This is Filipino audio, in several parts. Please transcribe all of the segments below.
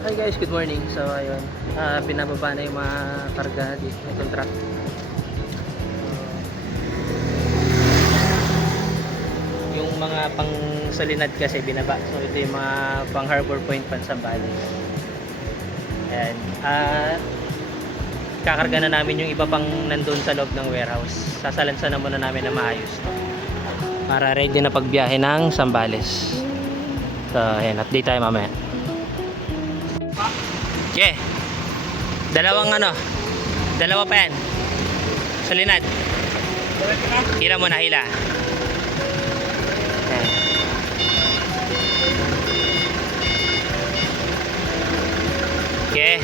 Hi guys, good morning. So ayun, binababa na yung mga karga dito itong truck. Yung mga pang salinad kasi binaba. So ito yung mga pang harbor point pan Sambales. Ayan. At kakarga na namin yung iba pang nandun sa loob ng warehouse. Sasalansan na muna namin na maayos to. Para ready na pagbiyahe ng Sambales. So ayan, update tayo mamaya. Okay. Dalawa pa yan. Salinad. Hila mo na, hila. Ayan. Okay.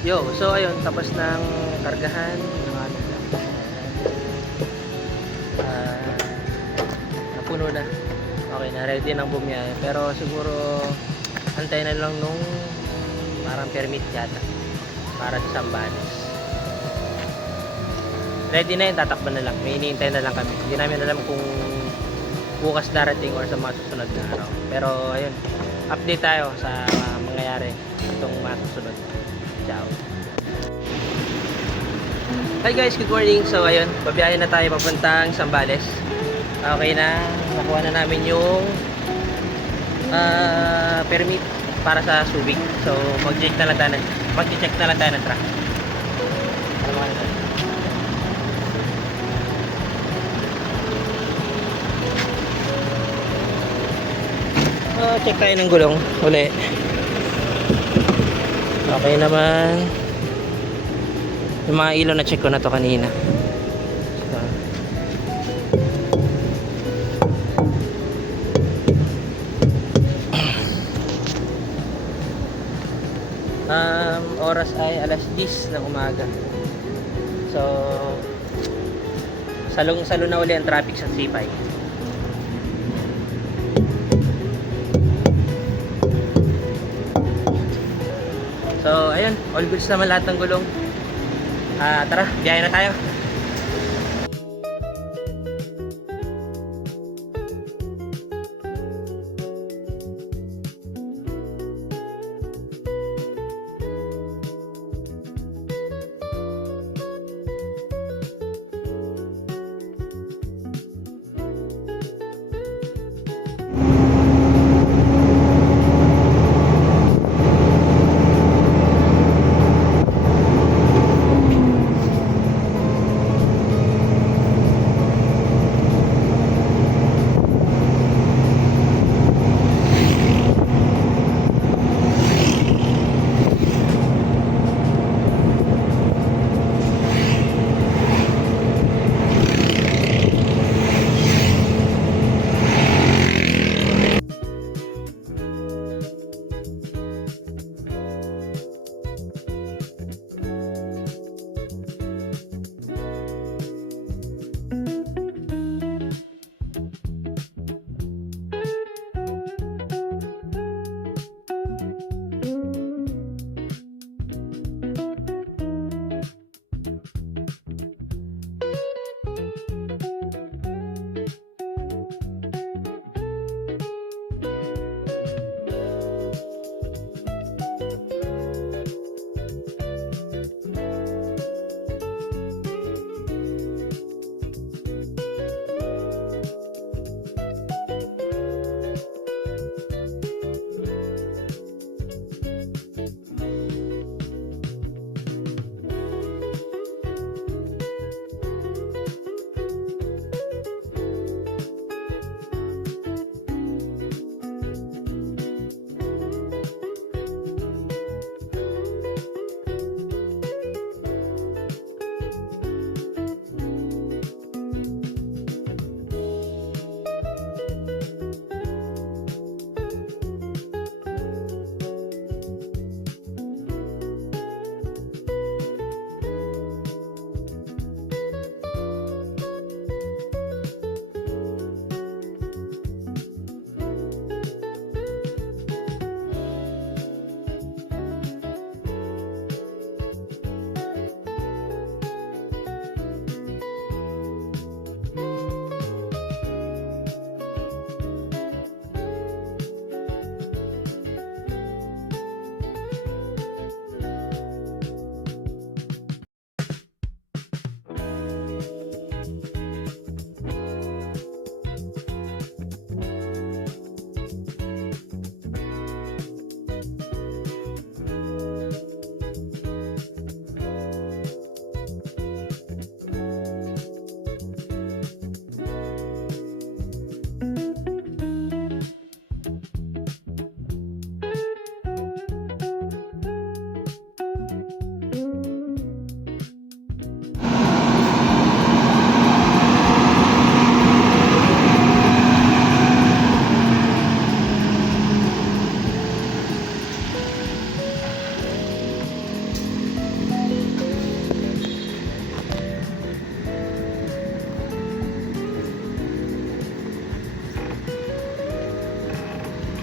Yo, so ayun, tapos ng kargahan ng ano, napuno na. Okay na, ready nang bumiyahe. Pero siguro antay na lang nung parang permit yata para sa Sambales. Ready na yun, tatakbo na lang. May hinihintay na lang kami. Hindi namin alam kung bukas darating or sa mga susunod na araw. Pero ayun, update tayo sa mangyayari itong mga susunod. Ciao. Hi guys, good morning. So ayun, babiyahe na tayo papuntang Sambales. Okay na, nakuha na namin yung permit para sa Subic. So mag-check na lang tayo ng truck. Check tayo ng gulong uli. Okay naman. Yung mga ilaw na check ko na to kanina. Oras ay alas 10 ng umaga. So salong-salo na uli ang traffic sa C5. So ayun, all goods naman lahat ng gulong. Tara, biyahe na tayo.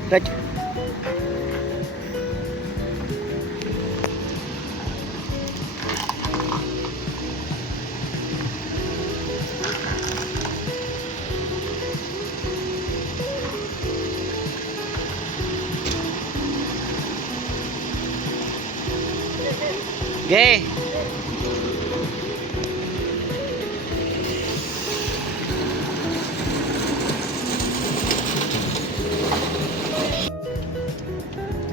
Right. Okay.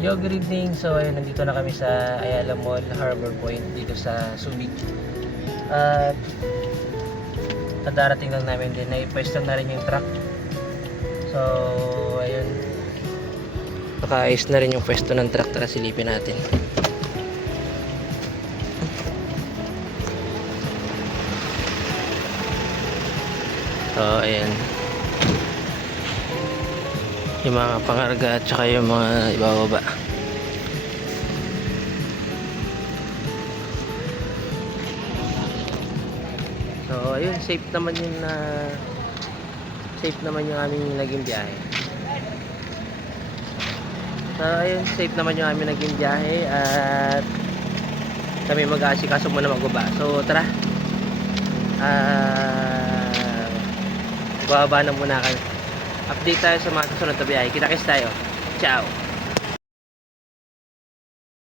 Yo, good evening. So, ayun, nandito na kami sa Ayala Mall, Harbor Point, dito sa Subic. At darating lang namin din, naipwesto na rin yung truck. So, ayun. Nakaayos na rin yung pwesto ng truck. Tara, silipin natin. So, ayan. Yung mga pangarga at saka yung mga ibababa. So, ayun, safe naman yung safe naman yung aming naging biyahe. So, ayun, safe naman yung aming naging biyahe at kami mag-aasikaso muna magbaba. So, tara. Bababa na muna kami. Update tayo sa mga susunod na biyahe. Kita-kits tayo. Ciao.